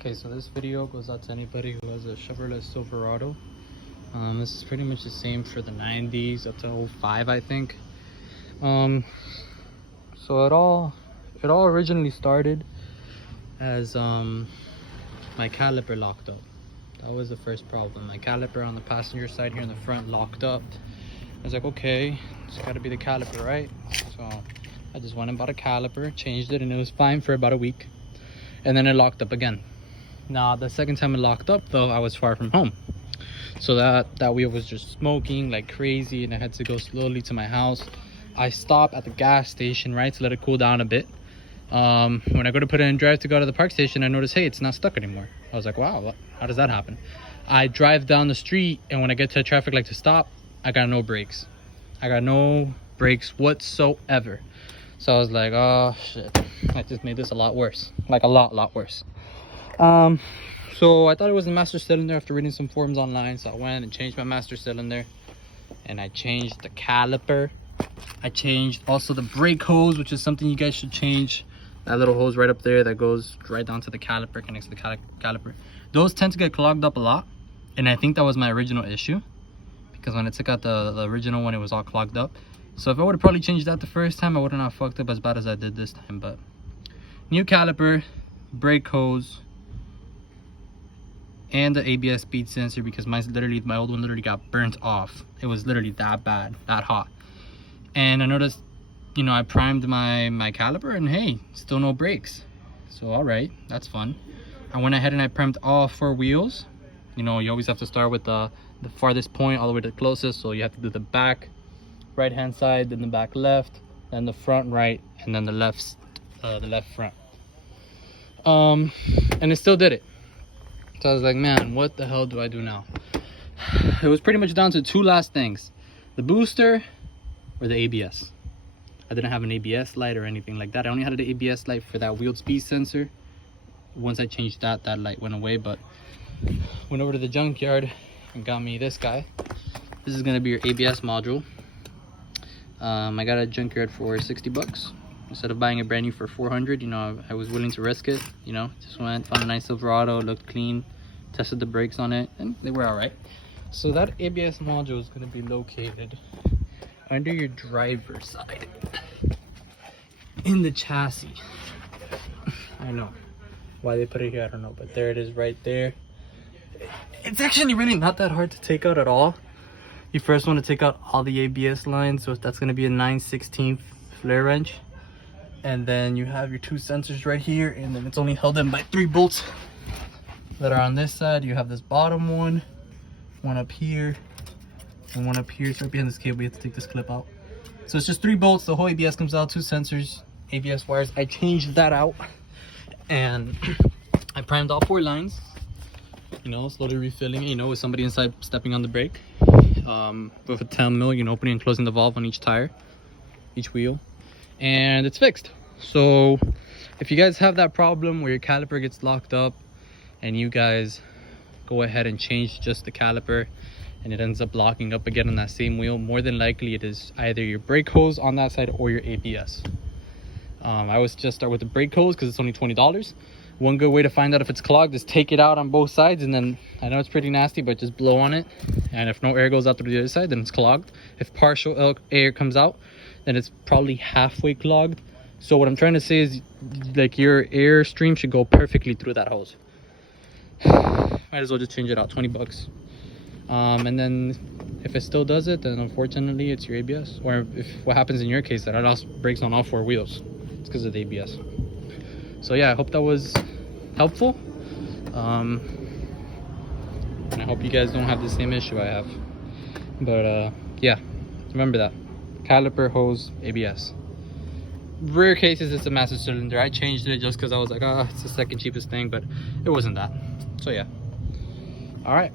Okay, so this video goes out to anybody who has a Chevrolet Silverado. This is pretty much the same for the 90s up to 05, I think. So it all originally started as my caliper locked up. That was the first problem. My caliper on the passenger side here in the front locked up. I was like, okay, it's got to be the caliper, right? So I just went and bought a caliper, changed it, and it was fine for about a week. And then it locked up again. Now, the second time it locked up, though, I was far from home. So that wheel was just smoking like crazy, and I had to go slowly to my house. I stopped at the gas station, right, to let it cool down a bit. When I go to put it in drive to go to the park station, I noticed, hey, it's not stuck anymore. I was like, wow, how does that happen? I drive down the street, and when I get to a traffic light to stop, I got no brakes. I got no brakes whatsoever. So I was like, oh shit, I just made this a lot worse, like a lot worse. So I thought it was the master cylinder after reading some forums online. So I went and changed my master cylinder, and I changed the caliper. I changed also the brake hose, which is something you guys should change. That little hose right up there that goes right down to the caliper, connects to the caliper. Those tend to get clogged up a lot, and I think that was my original issue, because when I took out the original one, it was all clogged up. So if I would have probably changed that the first time, I would have not fucked up as bad as I did this time. But new caliper, brake hose, and the ABS speed sensor, because my old one literally got burnt off. It was literally that bad, that hot. And I noticed, you know, I primed my caliper, and hey, still no brakes. So all right, that's fun. I went ahead and I primed all 4 wheels. You know, you always have to start with the farthest point all the way to the closest. So you have to do the back right hand side, then the back left, then the front right, and then the left front. And it still did it. So I was like, man, what the hell do I do now? It was pretty much down to 2 last things: the booster or the ABS. I didn't have an ABS light or anything like that. I only had an ABS light for that wheel speed sensor. Once I changed that light went away. But went over to the junkyard and got me this guy. This is gonna be your ABS module. I got a junkyard for 60 bucks. Instead of buying it brand new for 400, you know, I was willing to risk it. You know, just went, found a nice Silverado, looked clean, tested the brakes on it, and they were all right. So that ABS module is going to be located under your driver's side in the chassis. I know why they put it here, I don't know, but there it is right there. It's actually really not that hard to take out at all. You first want to take out all the ABS lines, so that's going to be a 9/16 flare wrench. And then you have your 2 sensors right here, and then it's only held in by 3 bolts that are on this side. You have this bottom one up here, and one up here. It's right behind this cable. We have to take this clip out. So it's just 3 bolts. The whole ABS comes out, 2 sensors, ABS wires. I changed that out, and I primed all 4 lines. You know, slowly refilling it. You know, with somebody inside stepping on the brake, with a 10 mil. You know, opening and closing the valve on each tire, each wheel. And it's fixed. So if you guys have that problem where your caliper gets locked up and you guys go ahead and change just the caliper and it ends up locking up again on that same wheel, more than likely it is either your brake hose on that side or your ABS. I always just start with the brake hose because it's only $20. One good way to find out if it's clogged is take it out on both sides, and then, I know it's pretty nasty, but just blow on it, and if no air goes out through the other side, then it's clogged. If partial air comes out, then it's probably halfway clogged. So what I'm trying to say is, like, your air stream should go perfectly through that hose. Might as well just change it out, 20 bucks. And then if it still does it, then unfortunately it's your ABS. Or if what happens in your case, that I lost brakes on all 4 wheels, it's because of the ABS. So yeah, I hope that was helpful. And I hope you guys don't have the same issue I have. But yeah, remember that. Caliper, hose, ABS. Rare cases it's a master cylinder. I changed it just because I was like, it's the second cheapest thing, but it wasn't that. So yeah. All right.